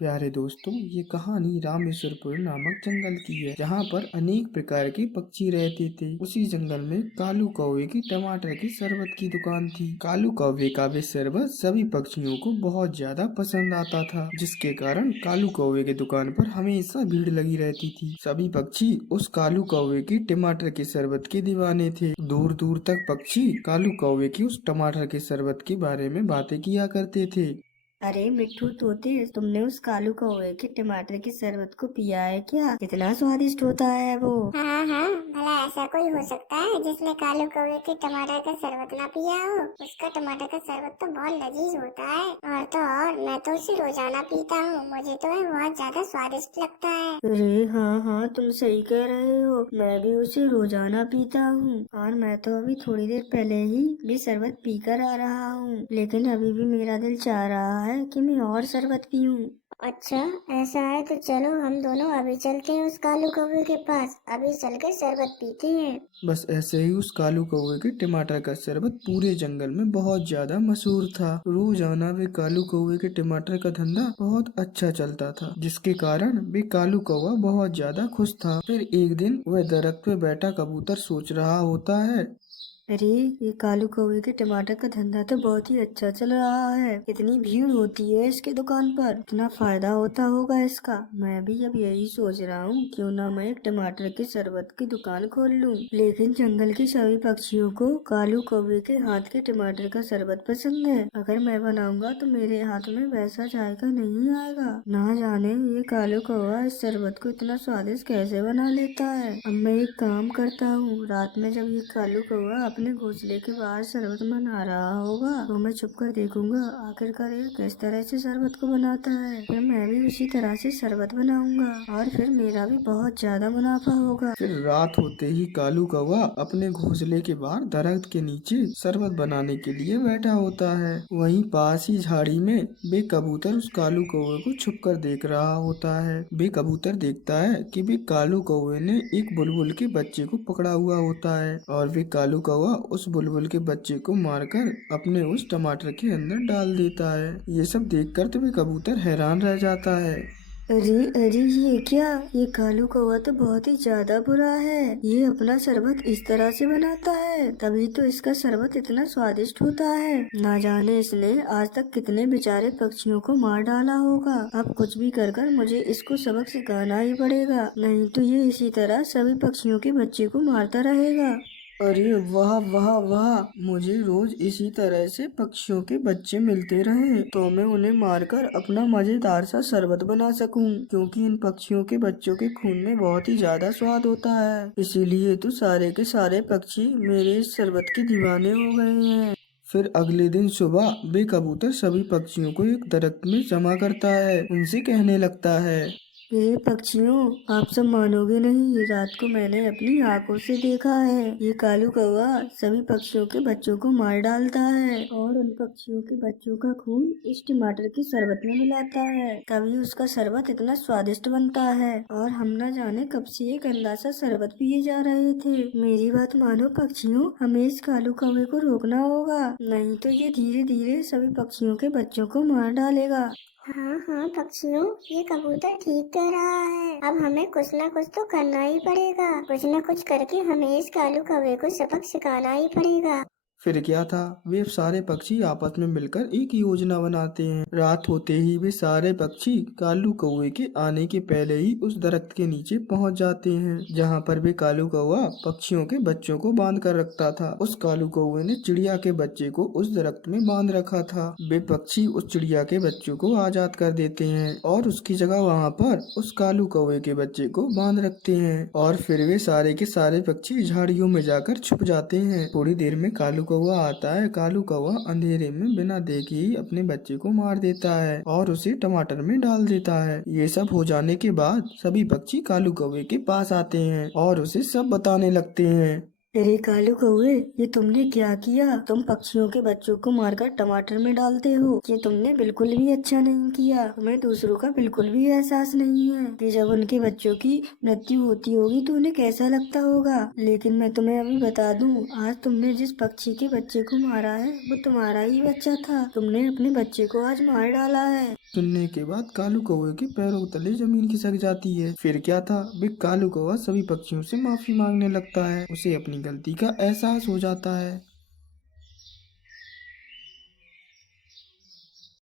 प्यारे दोस्तों, ये कहानी रामेश्वरपुर नामक जंगल की है, जहाँ पर अनेक प्रकार के पक्षी रहते थे। उसी जंगल में कालू कौवे की टमाटर की शरबत की दुकान थी। कालू कौवे का वे शरबत सभी पक्षियों को बहुत ज्यादा पसंद आता था, जिसके कारण कालू कौवे की दुकान पर हमेशा भीड़ लगी रहती थी। सभी पक्षी उस कालू कौवे की टमाटर के शरबत के दीवाने थे। दूर दूर तक पक्षी कालू कौवे की उस टमाटर के शरबत के बारे में बातें किया करते थे। अरे मिट्ठू तोते, तुमने उस कालू कौवे के टमाटर की शरबत को पिया है क्या? कितना स्वादिष्ट होता है वो। हाँ हाँ, भला ऐसा कोई हो सकता है जिसने कालू कौवे के टमाटर का शरबत ना पिया हो। उसका टमाटर का शरबत तो बहुत लजीज होता है। और तो और मैं तो उसे रोजाना पीता हूँ। मुझे तो ये बहुत ज्यादा स्वादिष्ट लगता है। अरे हाँ हाँ, तुम सही कह रहे हो। मैं भी उसे रोजाना पीता हूँ और मैं तो अभी थोड़ी देर पहले ही भी शरबत पीकर आ रहा हूँ, लेकिन अभी भी मेरा दिल चाह रहा है कि मैं और शरबत पीऊँ। अच्छा, ऐसा है तो चलो हम दोनों अभी चलते हैं उस कालू कौवे के पास। अभी चलकर शरबत पीते हैं। बस ऐसे ही उस कालू कौवे के टमाटर का शरबत पूरे जंगल में बहुत ज्यादा मशहूर था। रोजाना वे कालू कौवे के टमाटर का धंधा बहुत अच्छा चलता था, जिसके कारण वे कालू कौवा बहुत ज्यादा खुश था। फिर एक दिन वह दरख्त पे बैठा कबूतर सोच रहा होता है। अरे, ये कालू कौवे के टमाटर का धंधा तो बहुत ही अच्छा चल रहा है। इतनी भीड़ होती है इसके दुकान पर, इतना फायदा होता होगा इसका। मैं भी अब यही सोच रहा हूँ, क्यों ना मैं एक टमाटर के शरबत की दुकान खोल लूँ। लेकिन जंगल के सभी पक्षियों को कालू कौवे के हाथ के टमाटर का शरबत पसंद है। अगर मैं बनाऊंगा तो मेरे हाथ में वैसा जायका नहीं आएगा। ना जाने ये कालू कौवा इस शरबत को इतना स्वादिष्ट कैसे बना लेता है। अब मैं एक काम करता हूँ, रात में जब ये कालू कौवा अपने घोंसले के बाहर शरबत बना रहा होगा तो मैं छुप कर देखूंगा आखिरकार ये किस तरह से शरबत को बनाता है। फिर मैं भी उसी तरह से शरबत बनाऊंगा और फिर मेरा भी बहुत ज्यादा मुनाफा होगा। फिर रात होते ही कालू कौवा अपने घोंसले के बाहर दरख्त के नीचे शरबत बनाने के लिए बैठा होता है। वहीं पास ही झाड़ी में बे कबूतर उस कालू कौवे को छुप कर देख रहा होता है। बे कबूतर देखता है कि बे कालू कौवे ने एक बुलबुल के बच्चे को पकड़ा हुआ होता है और वे कालू कौवा उस बुलबुल के बच्चे को मारकर अपने उस टमाटर के अंदर डाल देता है। ये सब देखकर तो बे कबूतर हैरान रह जाता है। अरे अरे, ये क्या? ये कालू कौवा तो बहुत ही ज्यादा बुरा है। ये अपना शरबत इस तरह से बनाता है, तभी तो इसका शरबत इतना स्वादिष्ट होता है। ना जाने इसने आज तक कितने बेचारे पक्षियों को मार डाला होगा। अब कुछ भी कर कर मुझे इसको सबक सिखाना ही पड़ेगा, नहीं तो ये इसी तरह सभी पक्षियों के बच्चे को मारता रहेगा। अरे वाह वाह वाह, मुझे रोज इसी तरह से पक्षियों के बच्चे मिलते रहे तो मैं उन्हें मारकर अपना मजेदार सा शरबत बना सकूं, क्योंकि इन पक्षियों के बच्चों के खून में बहुत ही ज्यादा स्वाद होता है। इसीलिए तो सारे के सारे पक्षी मेरे इस शरबत के दीवाने हो गए हैं। फिर अगले दिन सुबह बे कबूतर सभी पक्षियों को एक दरख्त में जमा करता है। उनसे कहने लगता है, ये पक्षियों, आप सब मानोगे नहीं, ये रात को मैंने अपनी आंखों से देखा है। ये कालू कौवा सभी पक्षियों के बच्चों को मार डालता है और उन पक्षियों के बच्चों का खून इस टमाटर के शरबत में मिलाता है, तभी उसका शरबत इतना स्वादिष्ट बनता है। और हम न जाने कब से ये गंदा सा शरबत पिए जा रहे थे। मेरी बात मानो पक्षियों, हमें इस कालू कौवे को रोकना होगा, नहीं तो ये धीरे धीरे सभी पक्षियों के बच्चों को मार डालेगा। हाँ हाँ पक्षियों, ये कबूतर ठीक कह रहा है। अब हमें कुछ ना कुछ तो करना ही पड़ेगा। कुछ ना कुछ करके हमें इस कालू कौवे को सबक सिखाना ही पड़ेगा। फिर क्या था, वे सारे पक्षी आपस में मिलकर एक योजना बनाते हैं। रात होते ही वे सारे पक्षी कालू कौवे के आने के पहले ही उस दरख्त के नीचे पहुंच जाते हैं, जहां पर वे कालू कौवा पक्षियों के बच्चों को बांध कर रखता था। उस कालू कौवे ने चिड़िया के बच्चे को उस दरख्त में बांध रखा था। वे पक्षी उस चिड़िया के बच्चों को आजाद कर देते हैं और उसकी जगह वहाँ पर उस कालू कौवे के बच्चे को बांध रखते हैं। और फिर वे सारे के सारे पक्षी झाड़ियों में जाकर छुप जाते हैं। थोड़ी देर में कालू कौवा आता है। कालू कौवा अंधेरे में बिना देखे ही अपने बच्चे को मार देता है और उसे टमाटर में डाल देता है। ये सब हो जाने के बाद सभी पक्षी कालू कौवे के पास आते हैं और उसे सब बताने लगते हैं। अरे कालू कौवे, ये तुमने क्या किया? तुम पक्षियों के बच्चों को मारकर टमाटर में डालते हो। ये तुमने बिल्कुल भी अच्छा नहीं किया। तुम्हें दूसरों का बिल्कुल भी एहसास नहीं है कि जब उनके बच्चों की मृत्यु होती होगी तो उन्हें कैसा लगता होगा। लेकिन मैं तुम्हें अभी बता दूं, आज तुमने जिस पक्षी के बच्चे को मारा है वो तुम्हारा ही बच्चा था। तुमने अपने बच्चे को आज मार डाला है। सुनने के बाद कालू कौवे के पैरों तले जमीन खिसक जाती है। फिर क्या था, वे कालू कौवा सभी पक्षियों से माफी मांगने लगता है। उसे अपनी गलती का एहसास हो जाता है।